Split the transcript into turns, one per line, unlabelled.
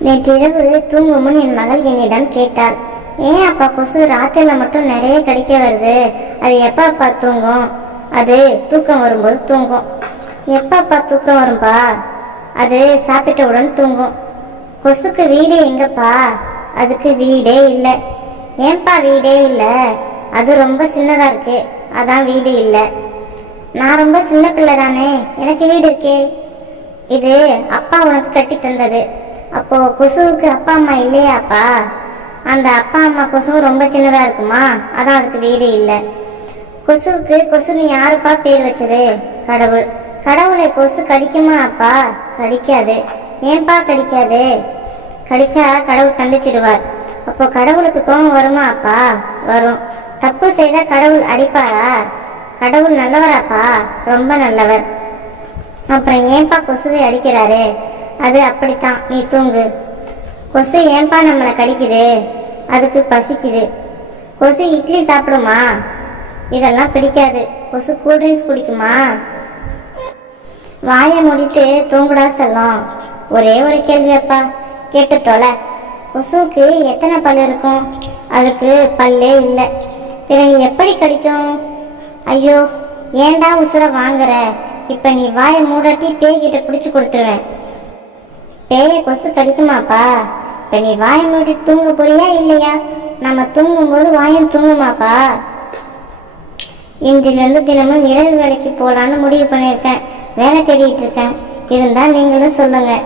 நேற்றிரவு தூங்கும் முன் என் மகள் என்னிடம் கேட்டாள். ஏன் அப்பா கொசு ராத்திரில மட்டும் நிறைய கடிக்க வருது? அது எப்ப அப்பா தூங்கும்? அது தூக்கம் வரும்போது தூங்கும். எப்ப அப்பா தூக்கம் வரும்பா? அது சாப்பிட்டவுடன் தூங்கும். கொசுக்கு வீடு எங்கப்பா அதுக்கு வீடே இல்லை. ஏன்பா வீடே இல்லை? அது ரொம்ப சின்னதா இருக்கு. அதான் வீடு இல்லை. நான் ரொம்ப சின்ன பிள்ளை தானே? எனக்கு வீடு இருக்கே. இது அப்பா உனக்கு கட்டி தந்தது அப்போ கொசுவுக்கு அப்பா அம்மா இல்லையாப்பா? அந்த அப்பா அம்மா கொசு ரொம்ப சின்னதா இருக்குமா? அதான் அதுக்கு வீடு இல்லை. கொசுவுக்கு கொசுன்னு யாருப்பா பேர் வச்சது? கடவுள். கடவுளை கொசு கடிக்குமா அப்பா? கடிக்காது. ஏன்பா கடிக்காது? கடிச்சா கடவுள் தண்டிச்சிடுவார். அப்போ கடவுளுக்கு கோபம் வருமா அப்பா? வரும். தப்பு செய்தா கடவுள் அடிப்பாரா? கடவுள் நல்லவராப்பா? ரொம்ப நல்லவர். அப்புறம் ஏன்பா கொசுவை அடிக்கிறாரு? அது அப்படித்தான். நீ தூங்கு. கொசு ஏன்பா நம்மளை கடிக்குது? அதுக்கு பசிக்குது. கொசு இட்லி சாப்பிடுமா? இதெல்லாம் பிடிக்காது. கொசு கூல்ட்ரிங்க்ஸ் குடிக்குமா? வாயை மூடிட்டு தூங்குடா செல்லம். ஒரே ஒரு கேள்வி அப்பா கேட்டு தொலை. கொசுவுக்கு எத்தனை பல் இருக்கும்? அதுக்கு பல்லே இல்லை. பிறகு எப்படி கடிக்கும்? ஐயோ ஏன்டா உசுரை வாங்குற? இப்போ நீ வாயை மூடாட்டி பேய்கிட்ட பிடிச்சி கொடுத்துருவேன். பேய கொசு கடிக்குமாப்பா? இப்ப நீ வாய மூடி தூங்க போறியா இல்லையா? நம்ம தூங்கும்போது வாயும் தூங்குமாப்பா? இன்றிலிருந்து தினமும் இரவு வேலைக்கு போலான்னு முடிவு பண்ணியிருக்கேன். வேலை தேடிட்டு இருக்கேன். இருந்தா நீங்களும் சொல்லுங்க.